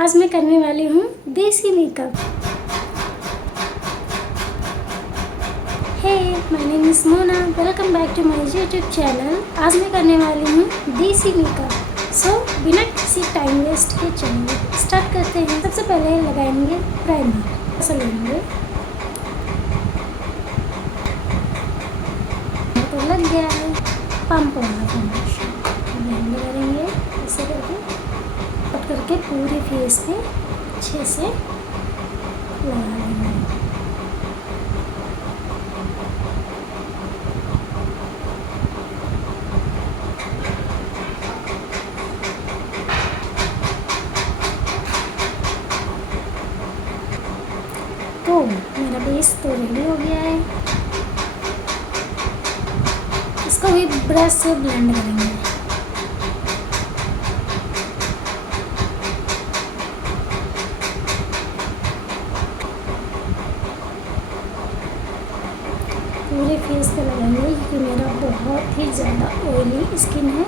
आज मैं करने वाली हूँ देसी makeup. Hey, my name is Mona, welcome back to my YouTube channel. आज मैं करने वाली हूँ देसी मेकअप। सो बिना किसी टाइम वेस्ट के चलिए स्टार्ट करते हैं। सबसे पहले लगाएंगे प्राइमर। ऐसा लेंगे तो लग गया है पंप वाला फाउंडेशन। करेंगे ऐसे करके पूरे फेस पे अच्छे से लगा लेंगे। तो मेरा बेस तो रेडी हो गया है। इसको भी ब्रश से ब्लेंड करेंगे। पूरे फेस पे लगाएंगे क्योंकि मेरा बहुत ही ज़्यादा ऑयली स्किन है।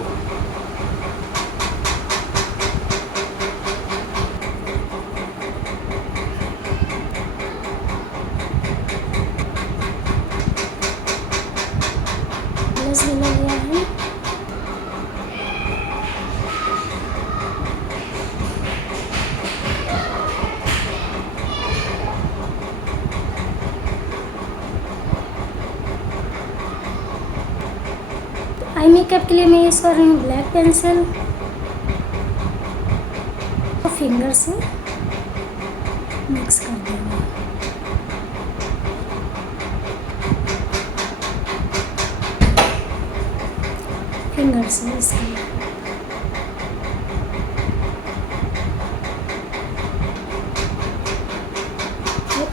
ब्लश भी लग गया है। आई मेकअप के लिए मैं यूज़ कर रही हूँ ब्लैक पेंसिल। तो फिंगर से मिक्स कर देंगे। फिंगर से इसके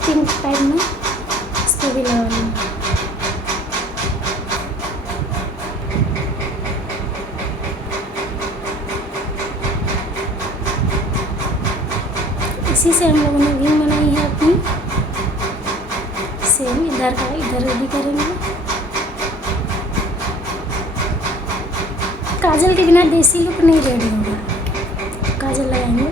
पिंक टाइप में इसको भी लगा लूँगी। इसी से हम लोगों ने विंग बनाई है अपनी। सेम इधर का इधर रेडी करेंगे। काजल के बिना देसी लुक नहीं रेडी होगा। काजल लगाएंगे।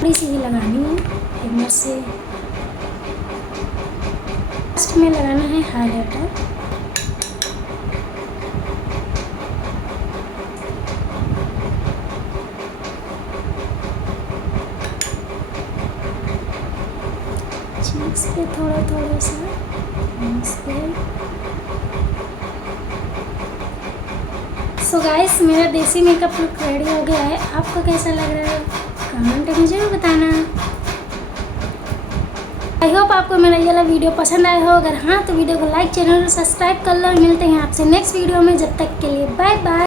थोड़ी सी ही लगानी है फिंगर से। लास्ट में लगाना है हाइलाइटर। चीक्स पे थोड़ा थोड़ा सा इस पे। सो गाइस, मेरा देसी मेकअप लुक रेडी हो गया है। आपको कैसा लग रहा है कमेंट में मुझे बताना। आई होप आपको मेरा ये वाला वीडियो पसंद आया हो। अगर हाँ तो वीडियो को लाइक, चैनल को सब्सक्राइब कर लो। मिलते हैं आपसे नेक्स्ट वीडियो में। जब तक के लिए बाय बाय।